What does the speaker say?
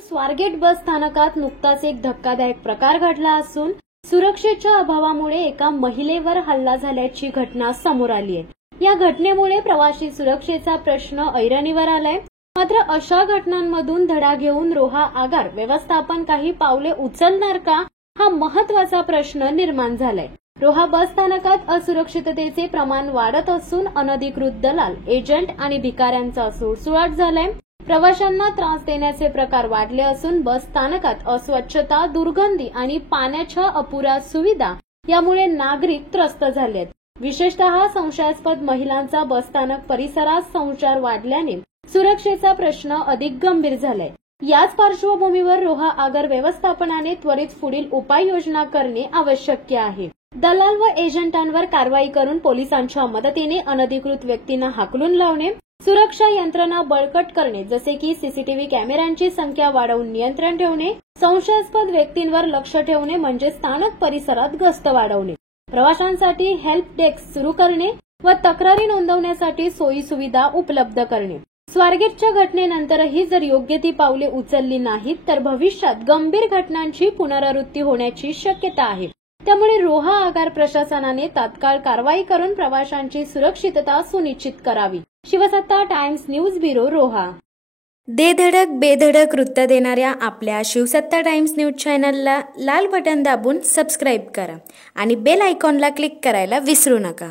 स्वारगेट बस स्थानकात नुकताच एक धक्कादायक प्रकार घडला असून सुरक्षेच्या अभावामुळे एका महिलेवर हल्ला झाल्याची घटना समोर आली आहे। या घटनेमुळे प्रवासी सुरक्षेचा प्रश्न ऐरणीवर आलाय। मात्र अशा घटनांमधून धडा घेऊन रोहा आगार व्यवस्थापन काही पावले उचलणार का, हा महत्वाचा प्रश्न निर्माण झालाय। रोहा बस स्थानकात असुरक्षिततेचे प्रमाण वाढत असून अनधिकृत दलाल, एजंट आणि भिकाऱ्यांचा सुळसुळाट झालाय। प्रवाशांना त्रास देण्याचे प्रकार वाढले असून बस स्थानकात अस्वच्छता, दुर्गंधी आणि पाण्याच्या अपुऱ्या सुविधा यामुळे नागरिक त्रस्त झालेत। विशेषतः संशयास्पद महिलांचा बस स्थानक परिसरात संचार वाढल्याने सुरक्षेचा प्रश्न अधिक गंभीर झालाय। याच पार्श्वभूमीवर रोहा आगार व्यवस्थापनाने त्वरित पुढील उपाययोजना करणे आवश्यक आहे। दलाल व एजंटांवर कारवाई करून पोलिसांच्या मदतीने अनधिकृत व्यक्तींना हाकलून लावणे, सुरक्षा यंत्रणा बळकट करणे जसे की सीसीटीव्ही कॅमेऱ्यांची संख्या वाढवून नियंत्रण ठेवणे, संशयास्पद व्यक्तींवर लक्ष ठेवणे म्हणजे स्थानक परिसरात गस्त वाढवणे, प्रवाशांसाठी हेल्प डेस्क सुरू करणे व तक्रारी नोंदवण्यासाठी सोयी सुविधा उपलब्ध करणे। स्वारगेटच्या घटनेनंतरही जर योग्य ती पावले उचलली नाहीत तर भविष्यात गंभीर घटनांची पुनरावृत्ती होण्याची शक्यता आहे। त्यामुळे रोहा आगार प्रशासनाने तात्काळ कारवाई करून प्रवाशांची सुरक्षितता सुनिश्चित करावी। शिवसत्ता टाइम्स न्यूज ब्युरो रोहा। धडक बेधडक वृत्त देणाऱ्या आपल्या शिवसत्ता टाइम्स न्यूज चॅनलला लाल बटन दाबून सबस्क्राईब करा आणि बेल आयकॉनला क्लिक करायला विसरू नका।